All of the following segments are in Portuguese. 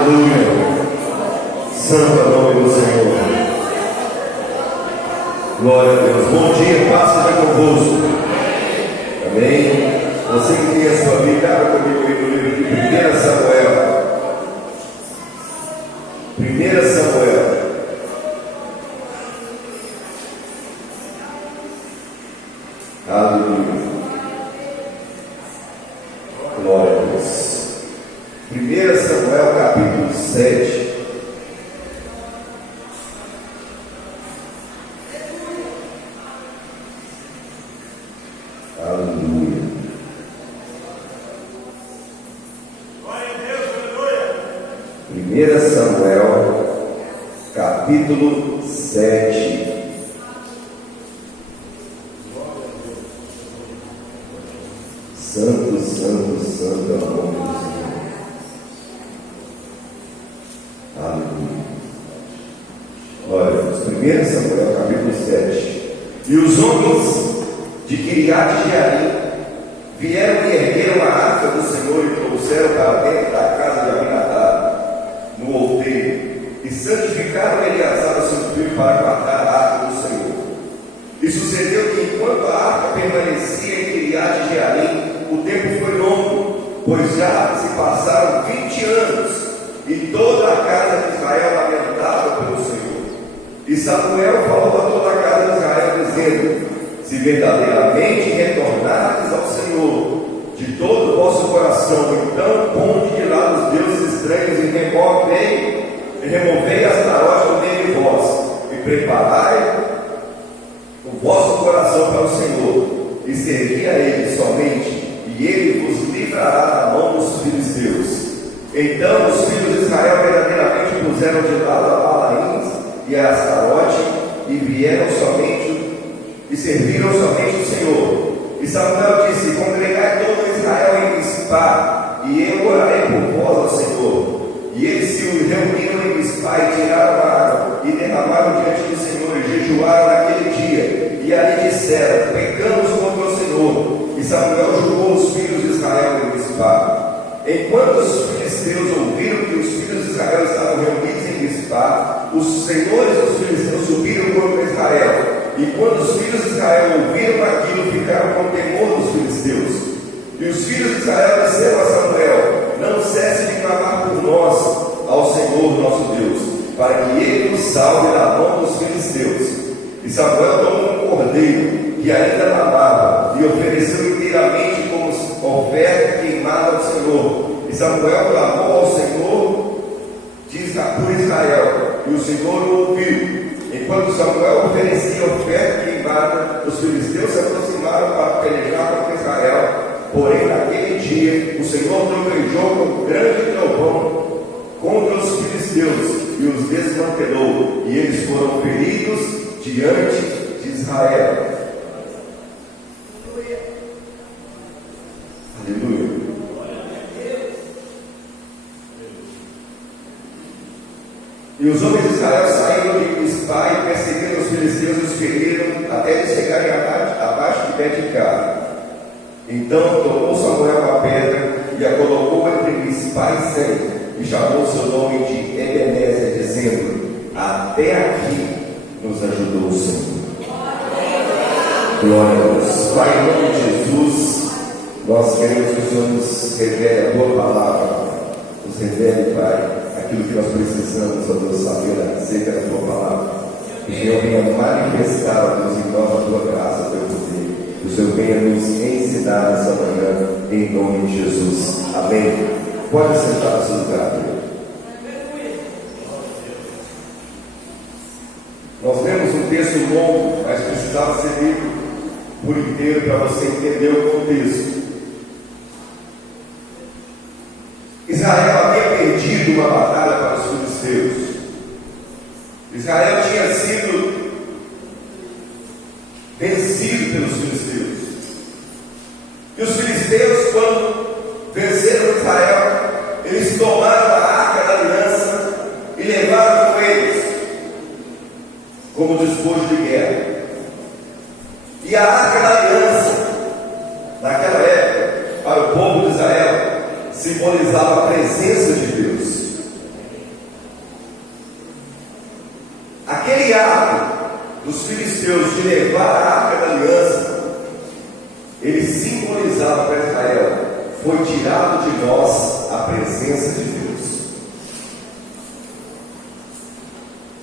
Aleluia. Santo é o nome do Senhor. Glória a Deus. Bom dia, paz seja convosco. Amém. Você que tem a sua Bíblia, abra comigo aí no livro de 1 Samuel. 1 Samuel. Aleluia. Glória a Deus. 1 Samuel capítulo 7. Aleluia. Glória a Deus, aleluia. 1 Samuel capítulo 7. Santo, santo, santo é o nome do Senhor. Aleluia. Glória a Deus. 1 Samuel capítulo 7. E os homens de Quiriate-Jearim vieram e ergueram a arca do Senhor e trouxeram para dentro da casa de Abinadab, no outeiro, e santificaram Eleazar, seu filho, para guardar a arca do Senhor. E sucedeu que, enquanto a arca permanecia em Quiriate-Jearim, o tempo foi longo, pois já se passaram 20 anos, e toda a casa de Israel lamentava pelo Senhor. E Samuel falou a toda a casa de Israel, dizendo: se verdadeiramente retornardes ao Senhor de todo o vosso coração, então ponde de lado os deuses estranhos e removei as tarotas do meio de vós, e preparai o vosso coração para o Senhor, e servi a Ele somente, e Ele vos livrará da mão dos filisteus. Então os filhos de Israel verdadeiramente puseram de lado a Balaíns e a Astarote, e vieram somente e serviram somente o Senhor. E Samuel disse: congregai todo Israel em Mispá, e eu orarei por vós ao Senhor. E eles se reuniram em Mispá e tiraram água, e derramaram diante do Senhor, e jejuaram naquele dia. E ali disseram: pecamos contra o Senhor. E Samuel julgou os filhos de Israel em Mispá. Enquanto os filisteus ouviram que os filhos de Israel estavam reunidos em Mispá, os senhores dos filisteus subiram contra Israel. E quando os filhos de Israel ouviram aquilo, ficaram com temor dos filisteus. E os filhos de Israel disseram a Samuel: não cesse de clamar por nós ao Senhor nosso Deus, para que Ele nos salve da mão dos filisteus. E Samuel tomou um cordeiro que ainda mamava e ofereceu inteiramente como oferta queimada ao Senhor. E Samuel clamou ao Senhor por Israel, e o Senhor o ouviu. Enquanto Samuel oferecia oferta queimada, os filisteus se aproximaram para pelejar contra Israel. Porém, naquele dia, o Senhor trovejou com grande trovão contra os filisteus e os desmantelou, e eles foram feridos diante de Israel. Aleluia. E os homens de Israel saíram de Mispá e perseguiram os filisteus e os feriram até eles chegarem abaixo de Bet-Car. Então tomou Samuel a pedra e a colocou entre Mispá e Sem, e chamou seu nome de Ebenezer, dizendo: até aqui nos ajudou o Senhor. Glória a Deus. Pai, em nome de Jesus, nós queremos que o Senhor nos revele a tua palavra, nos revele, Pai, aquilo que nós precisamos, ó Deus, saber acerca da tua palavra. Que o Senhor venha manifestar, ó Deus, em nós a tua graça, o teu poder. Que o Senhor venha nos ensinar essa manhã, em nome de Jesus. Amém. Pode sentar no seu lugar, Deus. Nós temos um texto longo, mas precisava ser lido por inteiro para você entender o contexto. Israel havia perdido uma batalha para os filisteus. Israel tinha sido vencido pelos filisteus. E os filisteus, quando venceram Israel, eles tomaram a arca da aliança e levaram com eles como despojo de guerra. E a arca da aliança, naquela época, para o povo de Israel, simbolizava a presença de Deus. dos filisteus de levar a arca da aliança, ele simbolizava para Israel: foi tirado de nós a presença de Deus.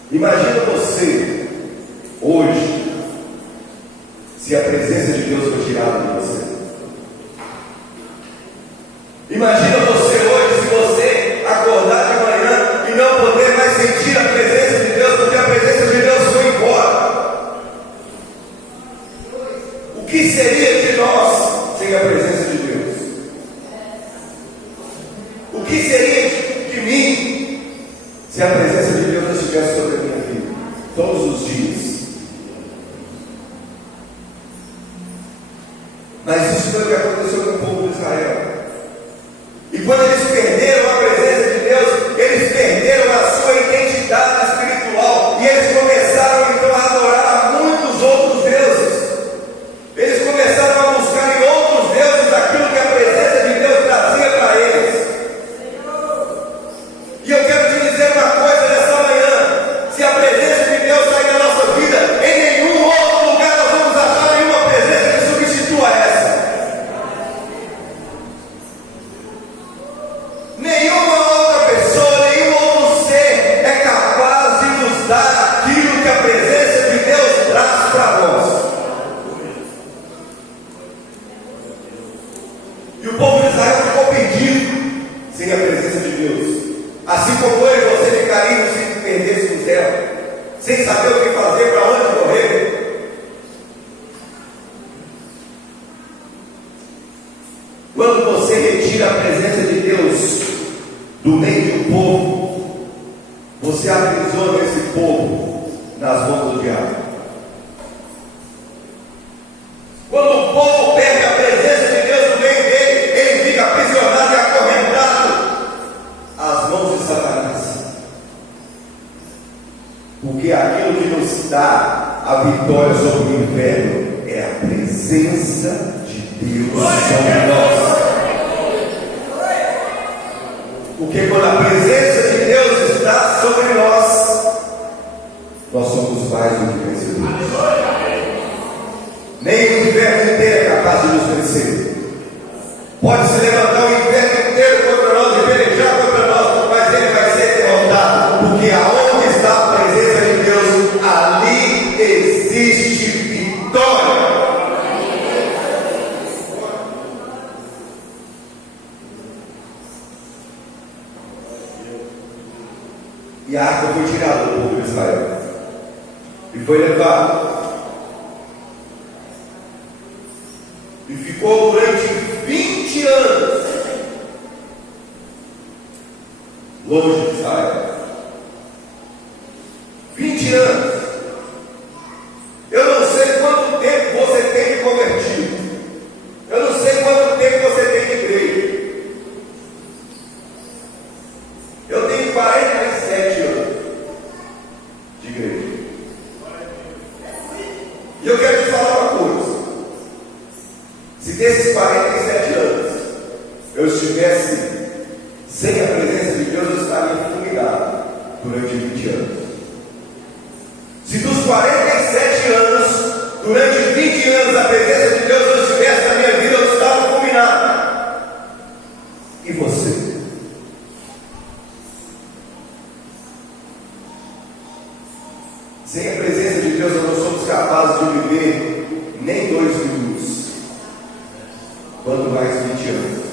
Imagina você hoje, se a presença de Deus foi tirada de você. Imagina você hoje, se você acordar de manhã e não poder mais sentir a presença de Deus, porque a presença de Deus foi embora. O que seria de nós sem a presença de Deus? O que seria de mim se a presença de Deus não estivesse sobre a minha vida todos os dias? Mas isso foi o que aconteceu com o povo de Israel. E quando eles perderam a presença de Deus, eles perderam a sua identidade espiritual. E eles começaram então a adorar a muitos outros deuses. Eles começaram a buscar em outros deuses aquilo que a presença de Deus trazia para eles. E eu quero te dizer uma coisa nessa manhã: se a presença de Deus sair da nossa vida, em nenhum outro lugar nós vamos achar nenhuma presença que substitua essa. Nenhuma outra pessoa, nenhum outro ser é capaz de nos dar aquilo que a presença de Deus traz para nós. E o povo de Israel ficou perdido sem a presença de Deus. Assim como eu e você ficariam se perdêssemos dela, sem saber o que fazer, para onde correr. Quando você retira a presença de Deus do meio de um povo, você aprisiona esse povo nas mãos do diabo. Quando o povo perde a presença de Deus no meio dele, ele fica aprisionado e acorrentado às mãos de Satanás. Porque aquilo que nos dá a vitória sobre o inferno é a presença de Deus sobre nós. Porque quando a presença de Deus está sobre nós, nós somos mais do que vencedores. Nem o inferno inteiro é capaz de nos vencer. Pode se levantar o inferno inteiro contra nós e pelejar contra nós, mas ele vai ser derrotado. Porque aonde está a presença de Deus, ali existe vitória. E a arca foi tirada do povo de Israel e foi levada, e ficou durante 20 anos longe de Israel. 20 anos. Eu não sei quanto tempo você tem de convertido, eu não sei quanto tempo você tem de igreja. Eu tenho 47 anos de igreja. E eu quero te falar uma coisa: se desses 47 anos eu estivesse sem a presença de Deus, eu estaria fulminado durante 20 anos. Se dos 47 anos, durante 20 anos, a presença de Deus não estivesse na minha vida, eu estava fulminado. E você? Sem a presença de Deus, nós não somos capazes de viver nem 2 minutos, quanto mais 20 anos.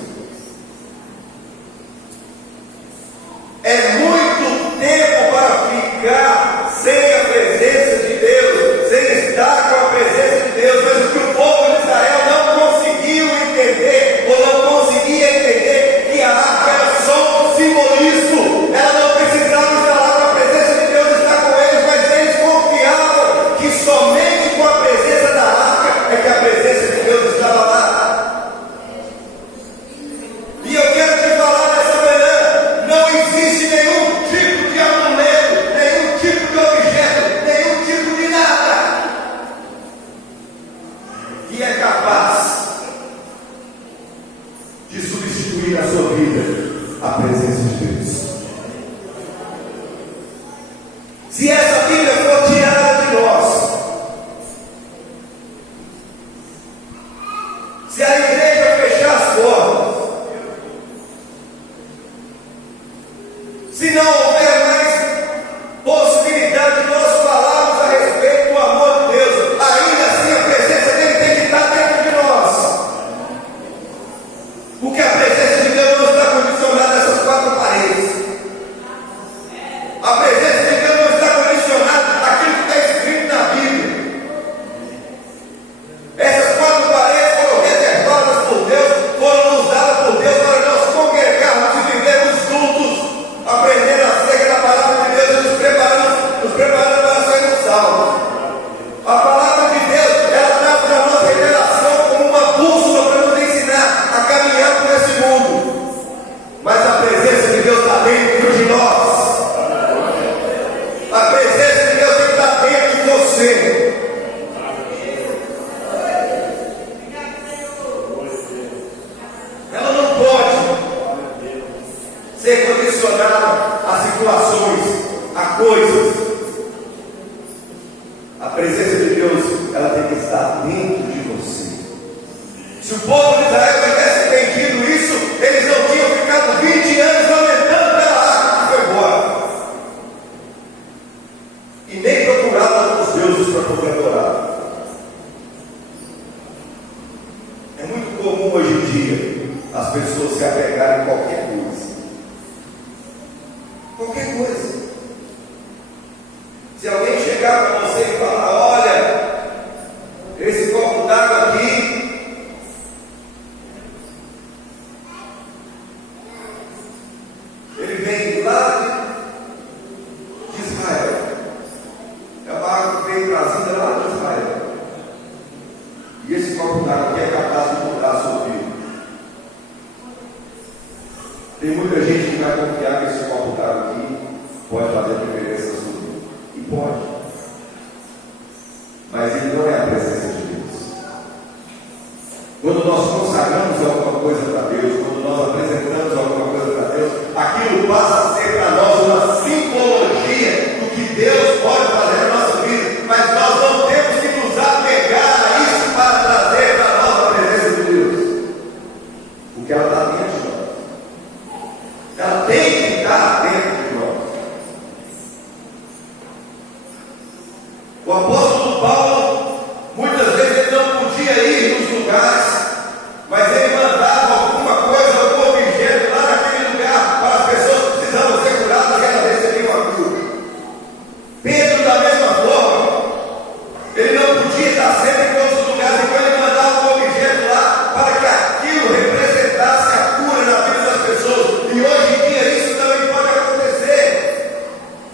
É muito tempo para ficar sem a presença de Deus, sem estar com a presença de Deus. Mas o que o povo de Israel não conseguiu entender, ou não conseguia entender, que a arca era só um simbolismo. Ela não precisava estar lá com a presença de Deus, estar com eles, mas eles confiavam que somente com a presença da arca é que a presença de Deus estava lá. E eu quero te falar nessa manhã: não existe nenhum tipo de amuleto, nenhum tipo de objeto, nenhum tipo de nada que é capaz de substituir na sua vida a presença de Deus. Se essa Bíblia for tirada de nós, ser condicionado a situações, a coisas. A presença de Deus, ela tem que estar dentro de você. Se o povo de Israel tivesse entendido isso, eles não tinham ficado 20 anos lamentando pela água que foi embora. E nem procurado outros deuses para poder adorar. É muito comum hoje em dia as pessoas se apegarem a qualquer coisa. Qualquer coisa. Se alguém chegar para você e falar, olha, esse copo d'água aqui, ele vem lá de Israel. É uma água que veio trazida lá de Israel. E esse copo d'água aqui é capaz de mudar a sua vida. Tem muita gente que vai confiar que esse copo d'água aqui pode fazer diferença na sua vida. E pode. Mas ele não é a presença de Deus. Quando nós consagramos alguma coisa para Deus, quando nós apresentamos alguma coisa para Deus, aquilo passa a ser para nós uma simbologia do que Deus pode fazer na nossa vida. Mas nós não temos que nos apegar a isso para trazer para nós a presença de Deus. Porque ela está dentro de nós. Ela tem que estar dentro de nós. O apóstolo Paulo, muitas vezes ele não podia ir nos lugares, mas ele mandava alguma coisa, algum objeto lá naquele lugar para as pessoas que precisavam ser curadas e elas recebiam a cura. Pedro, da mesma forma, ele não podia estar sempre em todos os lugares, então ele mandava um objeto lá para que aquilo representasse a cura na vida das pessoas. E hoje em dia isso também pode acontecer,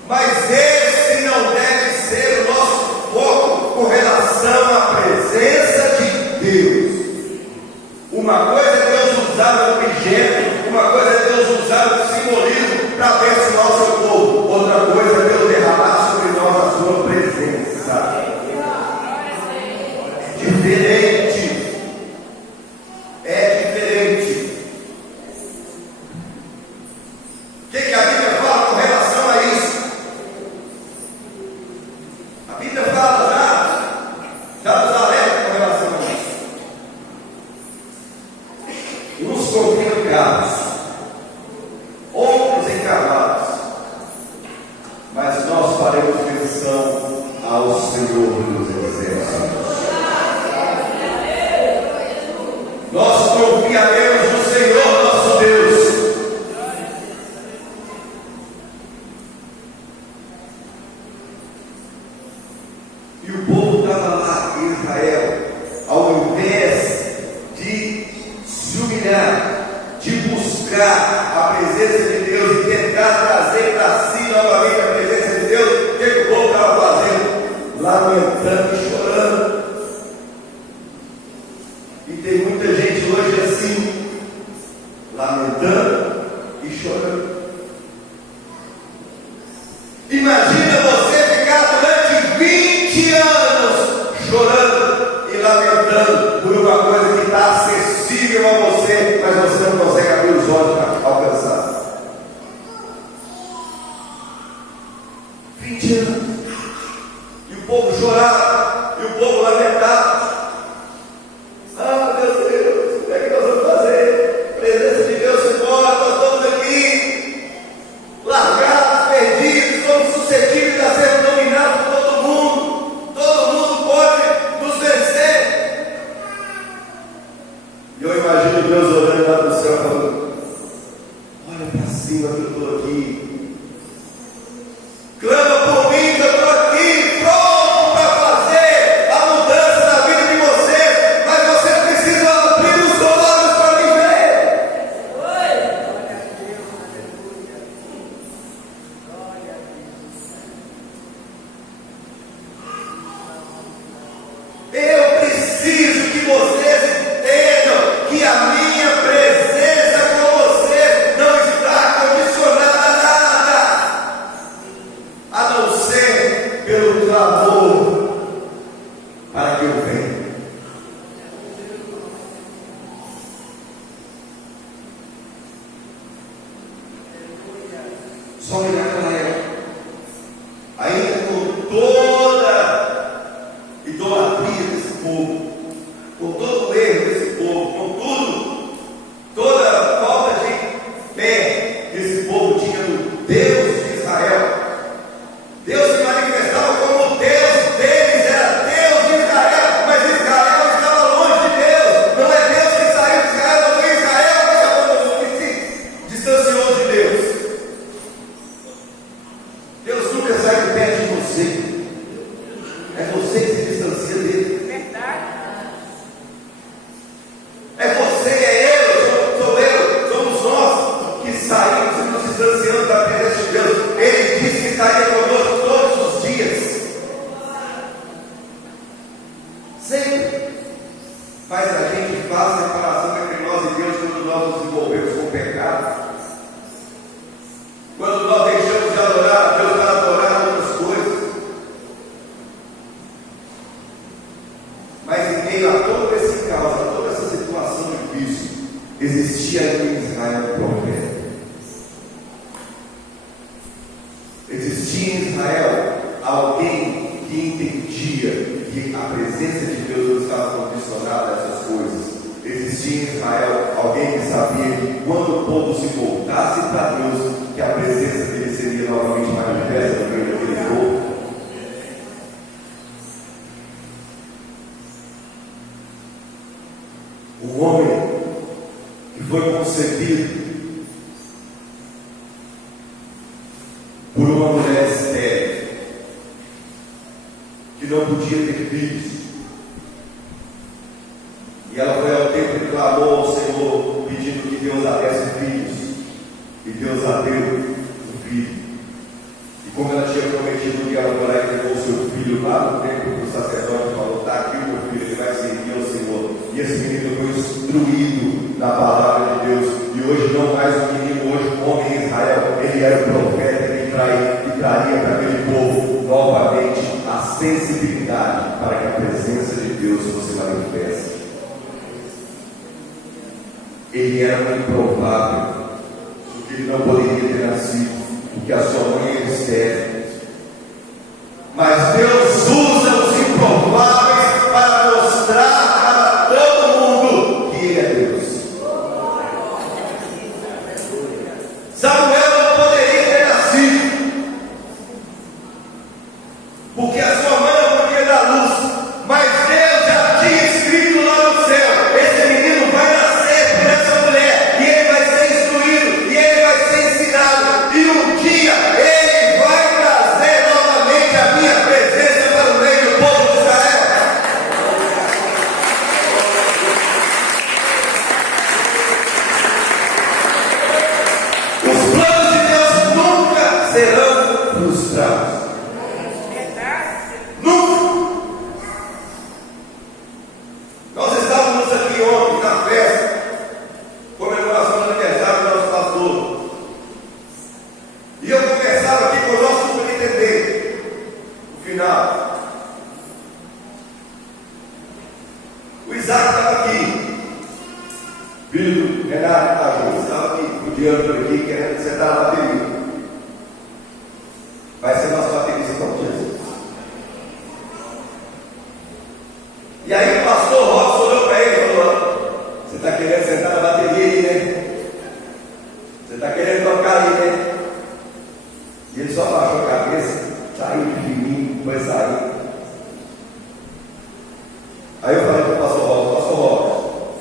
mas esse não deve ser o nosso foco com relação à presença de Deus. Uma coisa é Deus usar o objeto, uma coisa é Deus usar o simbolismo para abençoar o seu povo, outra coisa é Deus derramar sobre nós a sua presença. É diferente. É diferente. O que a Bíblia fala com relação a isso? A Bíblia fala já nos alerta com relação a isso. Uns confiam em carros, outros em cavalos, mas nós faremos menção ao Senhor dos Exércitos. Nós confiaremos no Senhor nosso Deus. E o povo estava lá em Israel, ao invés de se humilhar, de buscar a presença de Deus e tentar trazer para si novamente a presença de Deus, o que o povo estava fazendo? Lamentando e chorando. E tem muita gente hoje assim, lamentando e chorando. Imagina você ficar durante 20 anos chorando e lamentando por uma coisa que está acessível a você, mas você não consegue abrir os olhos para alcançar. 20 anos. E o povo chorava, e o povo lamentava. Ah, meu Deus, como é que nós vamos fazer? A presença de Deus se embora, nós estamos aqui, largados, perdidos, estamos suscetíveis a ser dominados por todo mundo pode nos vencer. E eu imagino Deus olhando lá do céu, falando: olha para cima que eu estou aqui, clama por mim que eu estou aqui, pronto para fazer a mudança na vida de vocês, mas você precisa abrir os olhos para me ver. Eu preciso que vocês entendam que a minha presença com vocês não está condicionada Só que naquela época, ainda com toda idolatria desse povo, com todo o erro desse povo, com tudo, toda a falta de fé que esse povo tinha no Deus de Israel, Deus se manifestava como o Deus deles, era Deus de Israel, mas Israel estava longe de Deus. Não é Deus que saiu de Israel, não foi Israel que se distanciou de Deus. Deus nunca sai de perto de você, é você que se distancia dele. Verdade. É você, é eu, sou eu, somos nós que saímos e nos distanciando da presença de Deus. Ele disse que estaria conosco todos os dias, sempre. Mas a gente faz separação entre nós e Deus quando nós nos envolvemos com o pecado, quando nós deixamos de adorar a Deus para adorar outras coisas. Mas em meio a todo esse caos, a toda essa situação difícil, existia em Israel um profeta. Existia em Israel alguém que entendia que a presença de Deus não estava condicionada a essas coisas. Existia em Israel alguém que sabia que quando o povo se voltasse para Deus, que a presença dele seria novamente manifesta no meio daquele povo. O homem que foi concebido por uma mulher estéril, que não podia ter filhos, e ela foi ao templo e clamou ao Senhor, pedindo que Deus a desse filhos, e Deus a deu um filho. E como ela tinha prometido que ela foi lá e levou o seu filho lá no templo para o sacerdote, falou: está aqui o meu filho, ele vai servir ao Senhor. E esse menino foi instruído na palavra de Deus, e hoje não mais um menino, hoje um homem em Israel. Ele era o profeta que traria para aquele povo novamente a sensibilidade para que a presença de Deus fosse manifesta. Ele era um improvável, porque ele não poderia ter nascido, porque a sua mãe era estéril. Mas Deus usa os improváveis para mostrar para todo mundo que Ele é Deus. Samuel não poderia ter nascido, porque a sua mãe não podia dar luz, mas Deus já tinha escrito lá no céu: esse menino vai nascer por essa mulher, e ele vai ser instruído, e ele vai ser ensinado, e um dia ele vai trazer novamente a minha presença para o meio do povo de Israel. Os planos de Deus nunca serão frustrados. Verdade. Nunca. Nós estávamos aqui ontem na festa, comemoração do aniversário do nosso pastor, e eu conversava aqui com o nosso superintendente no final. O Isaac estava aqui, filho do Renato Tajus, estava aqui, rodeando por aqui, querendo sentar na bateria. Vai ser nosso baterista com Jesus. E aí o pastor Robson olhou para ele e falou: você está querendo sentar na bateria aí, né? Você está querendo tocar aí, né? E ele só baixou a cabeça, saiu de fininho, foi sair. Aí eu falei para o pastor Robson: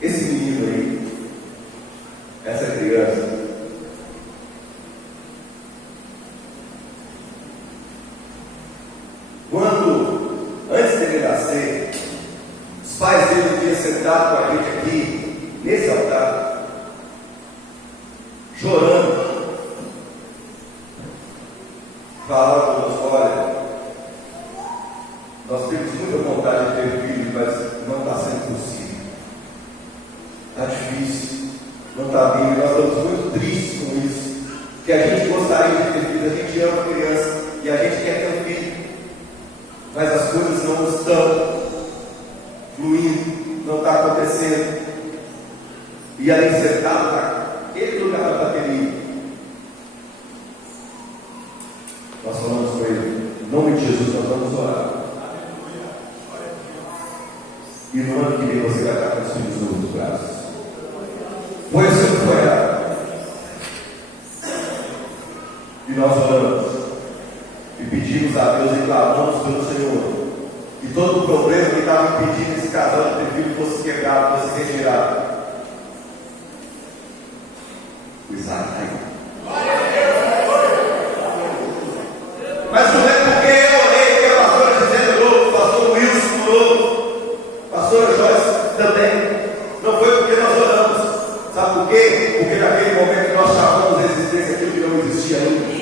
esse menino aí, essa criança, antes dele nascer, os pais dele tinham sentado com a gente aqui, nesse altar, chorando, falando conosco: olha, nós temos muita vontade de ter filhos, mas não está sendo possível, está difícil, não está vindo, nós estamos muito tristes com isso, porque a gente gostaria de ter filhos, a gente ama criança, e a gente quer ter um filho, mas as coisas não estão fluindo, não está acontecendo. E ali sentado naquele lugar da bateria, no ano que vem você vai estar com os filhos nos braços. Foi assim que foi a... E nós oramos e pedimos a Deus e clamamos pelo Senhor. E todo o problema que estava impedindo esse casal de ter filho fosse quebrado, fosse retirado. O Isaac está aí. Mas não é porque eu orei, que a pastora Gisele orou, o pastor Wilson orou, a pastora Joyce também. Não foi porque nós oramos. Sabe por quê? Porque naquele momento nós chamamos a existência aquilo que não existia ainda.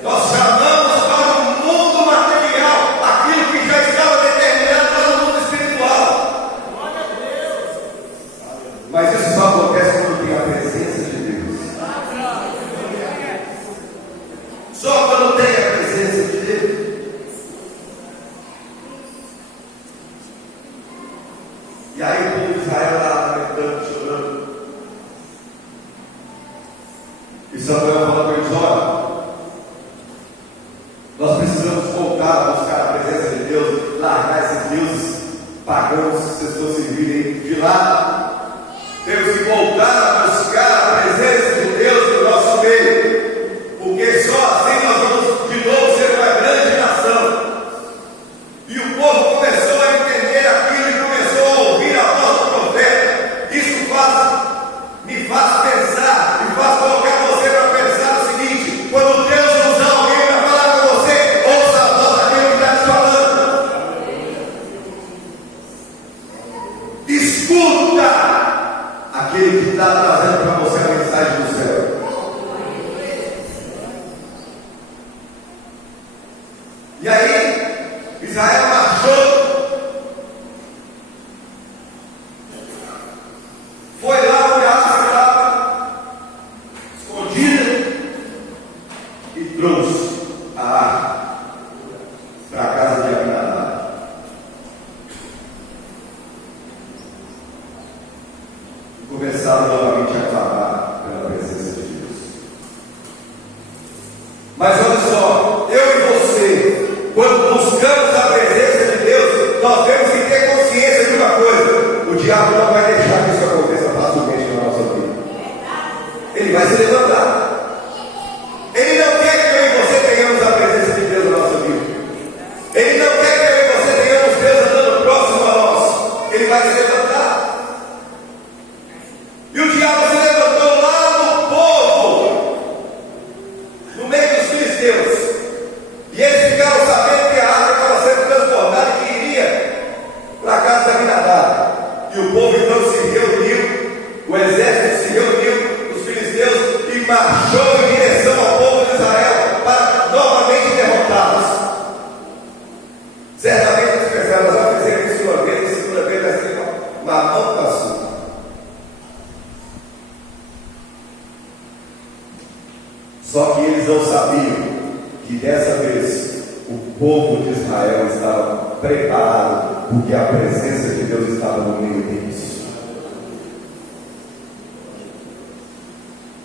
Nós chamamos para o mundo material aquilo que já estava determinado para o mundo espiritual. Mas isso só acontece quando tem a presença de Deus. Só quando tem a presença de Deus. E aí o povo de Israel lá lamentando, chorando. E Samuel fala para eles: olha, nós precisamos voltar a buscar a presença de Deus, largar esses deuses pagãos que vocês estão servindo de lado. Temos que voltar a buscar a presença de Deus no nosso meio, porque só assim nós vamos de novo ser uma grande nação. E o povo começou a entender aquilo e começou a ouvir a voz do profeta. Isso me faz pensar, me faz colocar você para pensar o seguinte: quando Deus usar alguém para falar com você, ouça a voz daquele que está te falando. Escuta aquele que está trazendo para você a mensagem do céu. E aí, Israel marchou, foi lá onde a arca estava escondida e trouxe a arca para a casa de Abinadab. E começaram novamente a clamar pela presença de Deus. Mas olha só, eu e você, quando buscamos a presença de Deus, nós temos que ter consciência de uma coisa: o diabo não vai deixar que isso aconteça facilmente na nossa vida. Ele vai se levantar. Ele não quer que eu e você tenhamos a presença de Deus na nossa vida. Ele não quer que eu e você tenhamos Deus andando próximo a nós. Ele vai se levantar. E o diabo se levantou lá no povo, no meio dos filisteus. E eles ficaram sabendo que a arca estava sendo transportada e que iria para a casa da Abinadab. E o povo então se reuniu, o exército se reuniu, os filisteus, e marchou em direção ao povo de Israel para novamente derrotá-los. Certamente eles pensaram: nós já fizemos isso uma vez, a segunda vez vai ser mamão com açúcar. Só que eles não sabiam que dessa vez o povo de Israel estava preparado, porque a presença de Deus estava no meio deles.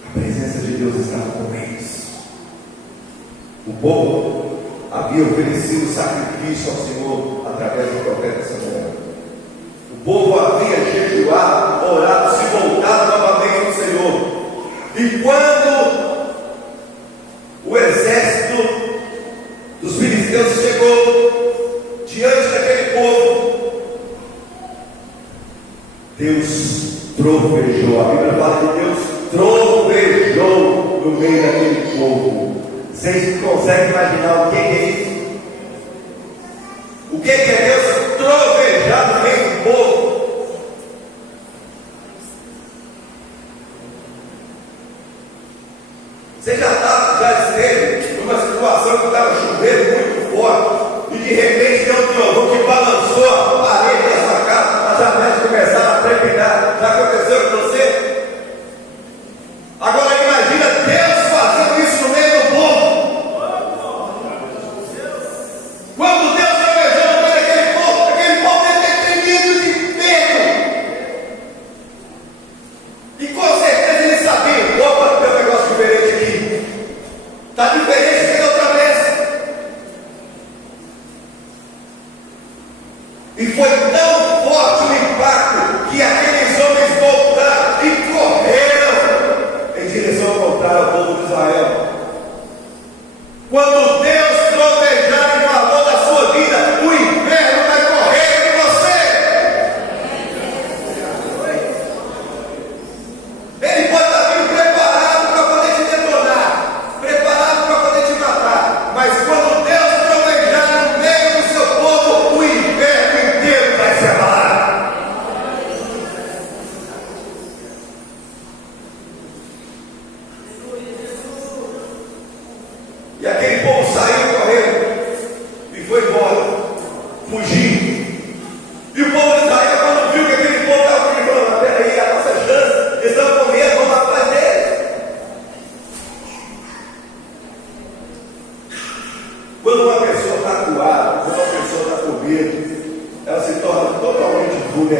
A presença de Deus estava com eles. O povo havia oferecido sacrifício ao Senhor através do profeta Samuel. O povo havia jejuado, orado, se voltado novamente ao Senhor. E quando o exército dos filisteus chegou diante daquele povo, Deus trovejou. A Bíblia fala que Deus trovejou no meio daquele povo. Vocês conseguem imaginar o que é isso? O que é Deus trovejar no meio do povo? Você já esteve numa situação que estava chovendo muito forte e de repente deu um trovão que balançou a parede da sua casa, as janelas começaram a trepinar. Já aconteceu com você? Agora imagina Deus fazendo isso no meio do povo. Quando Deus trovejou no meio daquele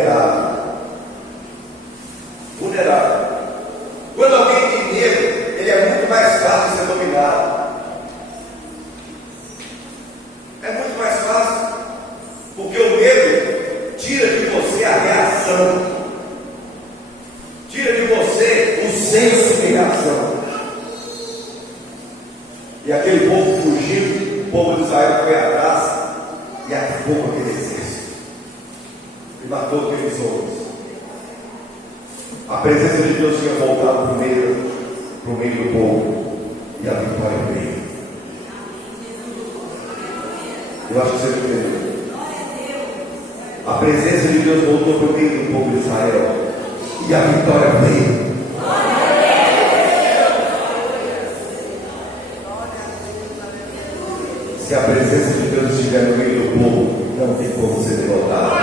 vulnerável. Vulnerável. Quando alguém tem medo, ele é muito mais fácil de ser dominado. É muito mais fácil. Porque o medo tira de você a reação. Tira de você o senso de reação. E aquele povo fugindo, o povo de Israel foi atrás e acabou com aquele exército. E matou aqueles homens. A presença de Deus tinha voltado para o meio do povo. E a vitória veio. Eu acho que você entendeu. A presença de Deus voltou para o meio do povo de Israel. E a vitória veio. Se a presença de Deus estiver no meio do povo, não tem como ser derrotado.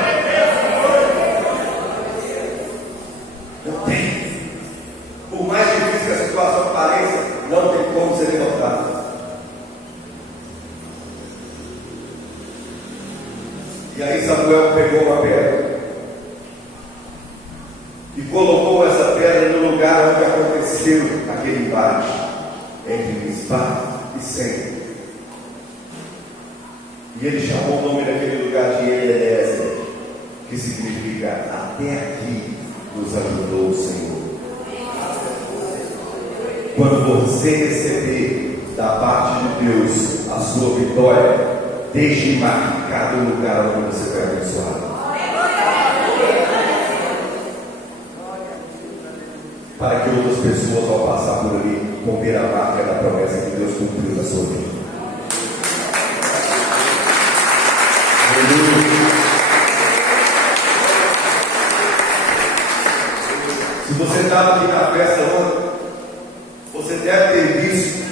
Não tem. Por mais difícil que a situação pareça, não tem como ser derrotado. E aí Samuel pegou uma pedra e colocou essa pedra no lugar onde aconteceu aquele embate entre Mispá e Sem. E ele chamou o nome daquele lugar de Ebenezer, que significa até aqui nos ajudou o Senhor. Quando você receber da parte de Deus a sua vitória, deixe marcado o lugar onde você foi abençoado. Para que outras pessoas, ao passar por ali, vão ver a marca da promessa que Deus cumpriu na sua vida. Se você estava aqui na festa ontem, você deve ter visto,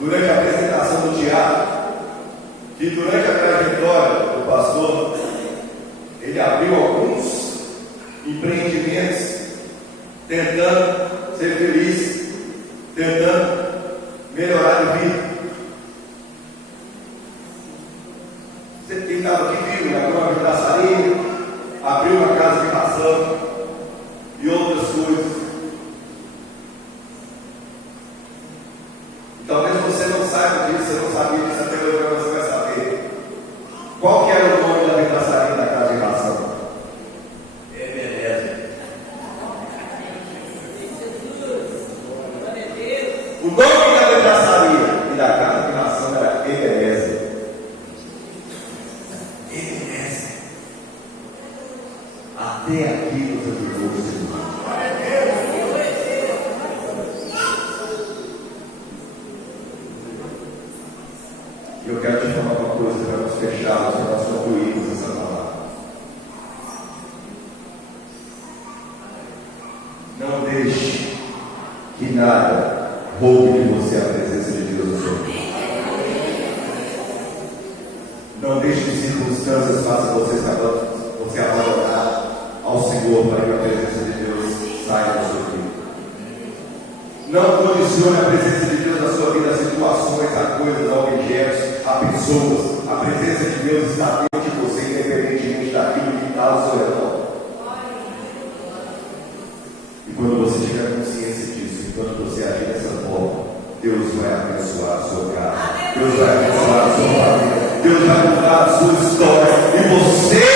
durante a apresentação do teatro, que durante a trajetória do pastor, ele abriu alguns empreendimentos, tentando ser feliz, tentando melhorar de vida. Você tem estado aqui, viu, né? Abriu uma vidraçaria, abriu uma casa de ração e outras coisas. E talvez você não saiba disso, você não sabia disso, até hoje você vai saber. Qual que era o nome da vidraçaria da casa de ração? Ebenezer. O nome da vidraçaria e da casa de ração era Ebenezer. Ebenezer. Até aqui nos ajudou o Senhor. Eu quero te falar uma coisa para nós fecharmos, para nós concluirmos essa palavra. Não deixe que nada roube de você a presença de Deus no seu vida. Não deixe que circunstâncias façam você abandonar ao Senhor para que a presença de Deus saia da sua vida. Não condicione a presença de Deus na sua vida a situações, a coisas, a objetos, a pessoas. A presença de Deus está dentro de você, independentemente daquilo que está ao seu redor. E quando você tiver consciência disso, enquanto você agir dessa forma, Deus vai abençoar a sua casa, Deus vai abençoar a sua família, Deus vai mudar a sua história, e você